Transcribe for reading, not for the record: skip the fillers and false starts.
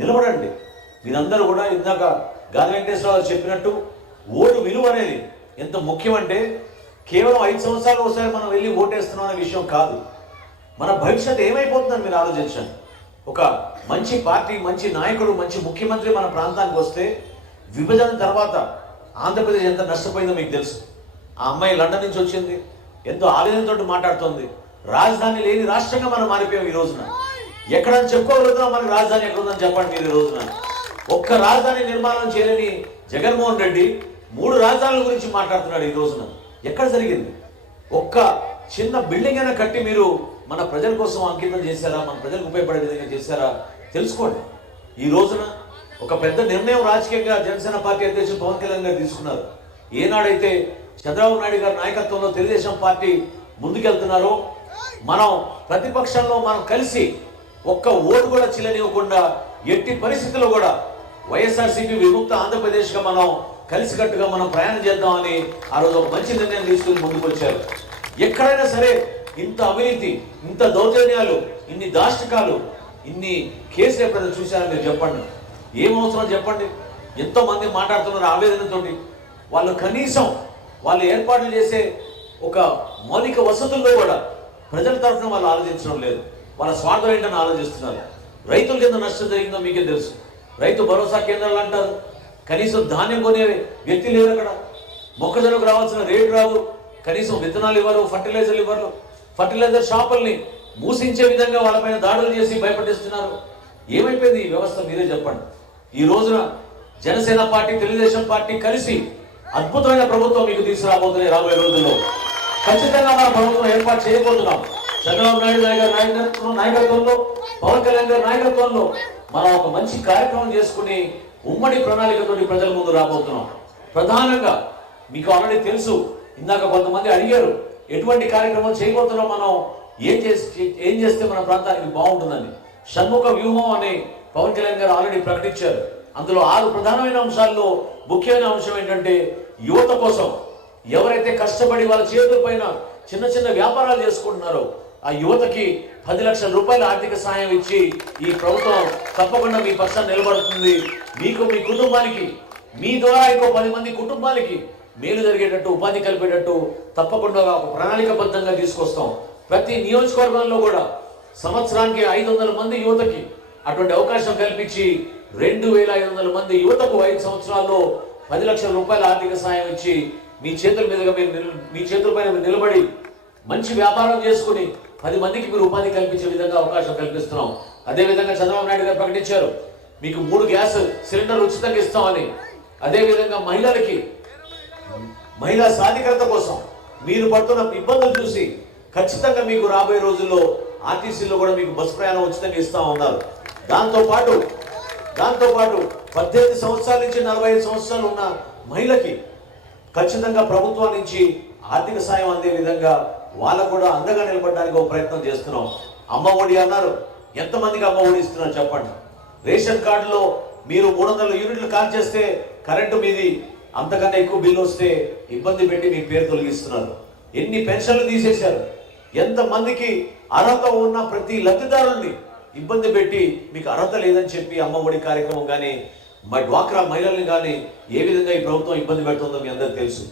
నిలబడండి. మీరందరూ కూడా ఇందాక గాలి వెంకటేశ్వరరావు చెప్పినట్టు ఓటు విలువ అనేది ఎంత ముఖ్యమంటే కేవలం 5 సంవత్సరాలు ఒకసారి మనం వెళ్ళి ఓటేస్తున్నాం అనే విషయం కాదు. మన భవిష్యత్తు ఏమైపోతుందని మీరు ఆలోచించండి. ఒక మంచి పార్టీ, మంచి నాయకుడు, మంచి ముఖ్యమంత్రి మన ప్రాంతానికి వస్తే విభజన తర్వాత ఆంధ్రప్రదేశ్ ఎంత నష్టపోయిందో మీకు తెలుసు. ఆ అమ్మాయి లండన్ నుంచి వచ్చింది, ఎంతో ఆవేదనతో మాట్లాడుతోంది. రాజధాని లేని రాష్ట్రంగా మనం మారిపోయాం ఈ రోజున. ఎక్కడని చెప్పుకోగలుగుతాం మనకి రాజధాని ఎక్కడుందని చెప్పండి మీరు ఈ రోజున. ఒక్క రాజధాని నిర్మాణం చేయలేని జగన్మోహన్ రెడ్డి 3 రాజధానుల గురించి మాట్లాడుతున్నాడు ఈ రోజున. ఎక్కడ జరిగింది? ఒక్క చిన్న బిల్డింగ్ అయినా కట్టి మీరు మన ప్రజల కోసం అంకితం చేశారా? మన ప్రజలకు ఉపయోగపడే విధంగా చేశారా? తెలుసుకోండి. ఈ రోజున ఒక పెద్ద నిర్ణయం రాజకీయంగా జనసేన పార్టీ అధ్యక్షుడు పవన్ కళ్యాణ్ గారు తీసుకున్నారు. ఏనాడైతే చంద్రబాబు నాయుడు గారి నాయకత్వంలో తెలుగుదేశం పార్టీ ముందుకెళ్తున్నారో మనం ప్రతిపక్షంలో మనం కలిసి ఒక్క ఓటు కూడా చిల్లనివ్వకుండా ఎట్టి పరిస్థితుల్లో కూడా వైఎస్ఆర్సీపీ విముక్త ఆంధ్రప్రదేశ్గా మనం కలిసికట్టుగా మనం ప్రయాణం చేద్దామని ఆ రోజు ఒక మంచి నిర్ణయం తీసుకుని ముందుకు వచ్చారు. ఎక్కడైనా సరే ఇంత అవినీతి, ఇంత దౌర్జన్యాలు, ఇన్ని దాష్టికాలు, ఇన్ని కేసులు ఎప్పుడైనా చూశారని మీరు చెప్పండి. ఏమవసరం చెప్పండి? ఎంతో మంది మాట్లాడుతున్నారు ఆవేదనతోటి. వాళ్ళు కనీసం వాళ్ళు ఏర్పాట్లు చేసే ఒక మౌలిక వసతుల్లో కూడా ప్రజల తరఫున వాళ్ళు ఆలోచించడం లేదు. వాళ్ళ స్వార్థం ఏంటని ఆలోచిస్తున్నారు. రైతులకు ఎంత నష్టం జరిగిందో మీకే తెలుసు. రైతు భరోసా కేంద్రాలు అంటారు, కనీసం ధాన్యం కొనే వ్యక్తి లేరు. అక్కడ మొక్కజొన్నకు రావాల్సిన రేటు రాదు, కనీసం విత్తనాలు ఇవ్వరు, ఫర్టిలైజర్లు ఇవ్వరు. ఫర్టిలైజర్ షాపుల్ని మూసించే విధంగా వాళ్ళపైన దాడులు చేసి భయపడిస్తున్నారు. ఏమైపోయింది ఈ వ్యవస్థ? మీరే చెప్పండి. ఈ రోజున జనసేన పార్టీ, తెలుగుదేశం పార్టీ కలిసి అద్భుతమైన ప్రభుత్వం మీకు తీసుకురాబోతున్నాయి. రాబోయే రోజుల్లో ఖచ్చితంగా మన ప్రభుత్వం ఏర్పాటు చేయబోతున్నాం. చంద్రబాబు నాయుడు గారి నాయకత్వంలో, పవన్ కళ్యాణ్ గారి నాయకత్వంలో మనం ఒక మంచి కార్యక్రమం చేసుకుని ఉమ్మడి ప్రణాళికతో ప్రజల ముందు రాబోతున్నాం. ప్రధానంగా మీకు ఆల్రెడీ తెలుసు, ఇందాక కొంతమంది అడిగారు ఎటువంటి కార్యక్రమం చేయబోతున్నాం, మనం ఏం చేస్తే మన ప్రాంతానికి బాగుంటుందని. షణ్ముఖ వ్యూహం అని పవన్ కళ్యాణ్ గారు ఆల్రెడీ ప్రకటించారు. అందులో 6 ప్రధానమైన అంశాల్లో ముఖ్యమైన అంశం ఏంటంటే యువత కోసం ఎవరైతే కష్టపడి వాళ్ళ చేతుల పైన చిన్న చిన్న వ్యాపారాలు చేసుకుంటున్నారో ఆ యువతకి 10 లక్షల రూపాయల ఆర్థిక సాయం ఇచ్చి ఈ ప్రభుత్వం తప్పకుండా మీ పక్షాన్ని నిలబడుతుంది. మీకు, మీ కుటుంబానికి, మీ ద్వారా ఇంకో 10 మంది కుటుంబాలకి మేలు జరిగేటట్టు, ఉపాధి కలిపేటట్టు తప్పకుండా ఒక ప్రణాళికబద్ధంగా తీసుకొస్తాం. ప్రతి నియోజకవర్గంలో కూడా సంవత్సరానికి 500 మంది యువతకి అటువంటి అవకాశం కల్పించి 2500 మంది యువతకు 5 సంవత్సరాల్లో 10 లక్షల రూపాయల ఆర్థిక సాయం ఇచ్చి మీ చేతుల మీదుగా మీ చేతుల పైన నిలబడి మంచి వ్యాపారం చేసుకుని 10 మందికి మీరు ఉపాధి కల్పించే విధంగా అవకాశం కల్పిస్తున్నాం. అదేవిధంగా చంద్రబాబు నాయుడు గారు ప్రకటించారు మీకు 3 గ్యాస్ సిలిండర్లు ఉచితంగా ఇస్తామని. అదేవిధంగా మహిళా సాధికారత కోసం మీరు పడుతున్న ఇబ్బందులు చూసి ఖచ్చితంగా మీకు రాబోయే రోజుల్లో ఆర్టీసీలో కూడా మీకు బస్సు ప్రయాణం ఉచితంగా ఇస్తా ఉన్నారు. దాంతోపాటు 18 సంవత్సరాల నుంచి 45 సంవత్సరాలు ఉన్న మహిళకి ఖచ్చితంగా ప్రభుత్వం నుంచి ఆర్థిక సాయం అందే విధంగా వాళ్ళకు కూడా అండగా నిలబడడానికి ఒక ప్రయత్నం చేస్తున్నాం. అమ్మ ఒడి అన్నారు, ఎంతమందికి అమ్మ ఒడి ఇస్తున్నారు చెప్పండి. రేషన్ కార్డులో మీరు 300 యూనిట్లు కాల్ చేస్తే కరెంటు మీది అంతకన్నా ఎక్కువ బిల్లు వస్తే ఇబ్బంది పెట్టి మీ పేరు తొలగిస్తున్నారు. ఎన్ని పెన్షన్లు తీసేశారు. ఎంతమందికి అర్హత ఉన్న ప్రతి లబ్ధిదారుల్ని ఇబ్బంది పెట్టి మీకు అర్హత లేదని చెప్పి అమ్మ ఒడి కార్యక్రమం కానీ డ్వాక్రా మహిళల్ని కానీ ఏ విధంగా ఈ ప్రభుత్వం ఇబ్బంది పెడుతుందో మీ అందరికీ తెలుసు.